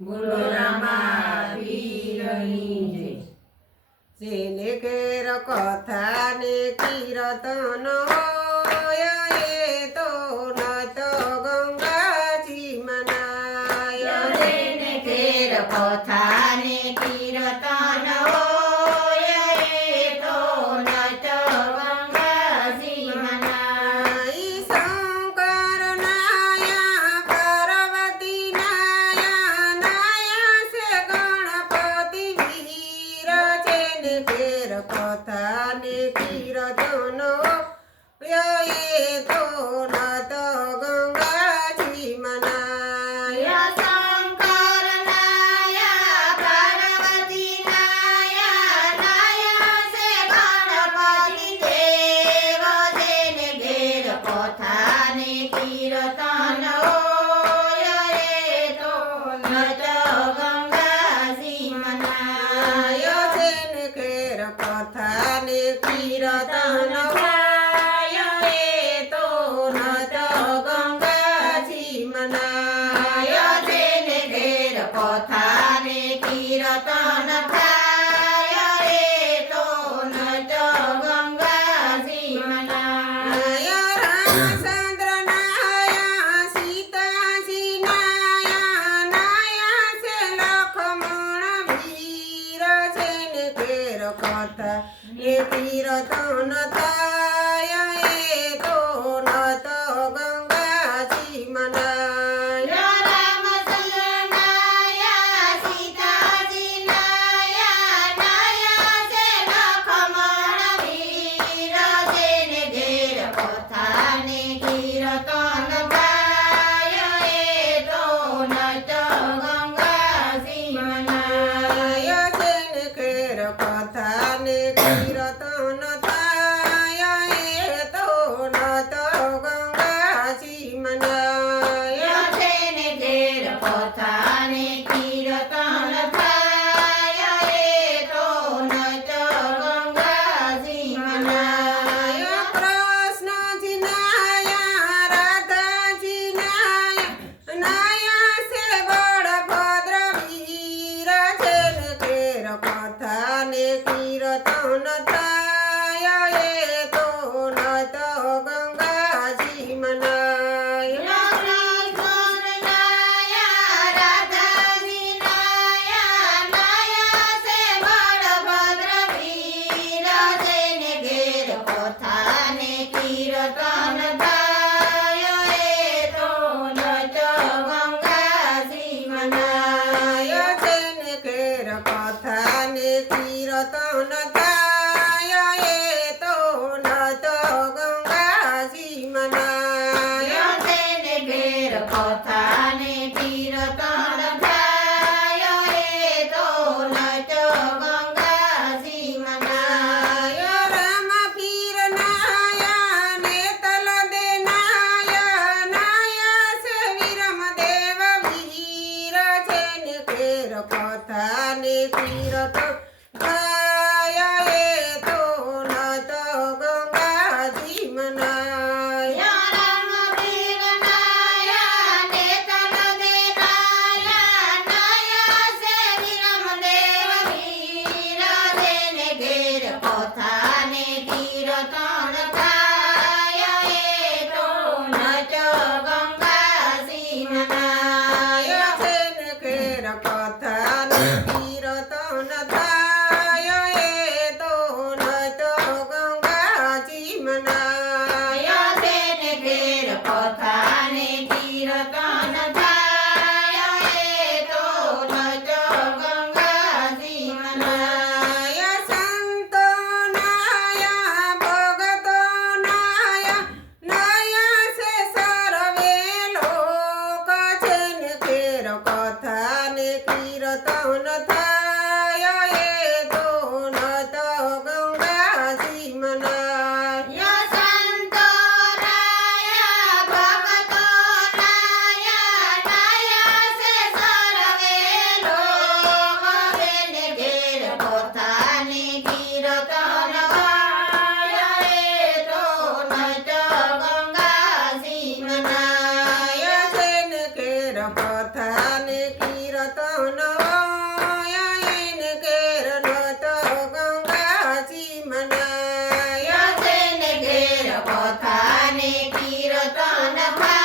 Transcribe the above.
બોલો રામા વીરની જય. જેને ઘેર કથા ને કીર્તન હોય એ તો નત ગંગાજી મનાય. જેને ઘેર કથા ને કીર્તન હોય એ તો નત ગંગાજી મનાય. શંકર નાયા પાર્વતી નાયા નાયા છે ગણપતિ વીર. જેને ઘેર કથા ને કીર્તન હોય એ તો નત ગંગાજી મનાય. શંકર નાયા પાર્વતી નાયા નાયા છે ગણપતિ દેવ. જેને ઘેર કથા ને કીર્તન હોય એ તો નત ગંગાજી મનાય. જેને ઘેર કથા ને કીર્તન હોય એ તો નત ગંગાજી મનાય. જેને ઘેર કથા ને કીર્તન થાય એ તો નત ગંગાજી મનાય. રામચંદ્ર નાયા સીતાજી નાયા નાયા છે લક્ષ્મણ વીર. જેને ઘેર કથા ને કીર્તન થાય એ તો નત ગંગાજી મનાય. રામચંદ્ર નાયા સીતાજી નાયા નાયા છે લક્ષ્મણ વીર. જેને ઘેર કથા ને કીર્તન થાય એ તો નત ગંગાજી મનાય. જેને ઘેર કથા ને કીર્તન થાય એ તો નત ગંગાજી મનાય. જેને ઘેર કથા ને કીર્તન થાય એ તો નત ગંગાજી મનાય. કૃષ્ણજી નાયા રાધાજી નાયા નાયા છે બળભદ્ર વીર. જેને ઘેર કથા ને કીર્તન થાય એ તો નત ગંગાજી મનાય. કૃષ્ણ નાયા રાધાજી નાયા નાયા છે બળભદ્ર વીર. જેને ઘેર કથા ને કીર્તન થાય એ તો નત ગંગાજી મનાય. જેને ઘેર કથા ને કીર્તન થાય એ તો નત ગંગાજી મનાય. જેને ઘેર કથા ને કીર્તન થાય એ તો નત ગંગાજી મનાય. રામ પીર નાયા નેતલ દે નાયા નાયા છે વિરમ દેવ વીર. જેને ઘેર કથા ને કીર્તન થાય એ તો નત ગંગાજી મનાય. રામપીર નાયા નેતલ દે નાયા નાયા છે વિરમદેવ વીર. જેને ઘેર કથા ને કીર્તન થાય એ તો નત ગંગાજી મનાય. જેને ઘેર કથા ને કીર્તન થાય એ તો નત ગંગાજી મનાય. જેને ઘેર કથા ને કીર્તન થાય એ તો નત ગંગાજી મનાય. સંતો નાયા ભગતો નાયા નાયા છે સર્વે લોક. જેને ઘેર કથા ને કીર્તન થાય એ તો નત ગંગાજી મનાય. સંતો નાયા ભગતો નાયા નાયા છે સર્વે લોક. જેને ઘેર કથા ને કીર્તન થાય એ તો નત ગંગાજી મનાય. જેને ઘેર કથા ને કીર્તન તન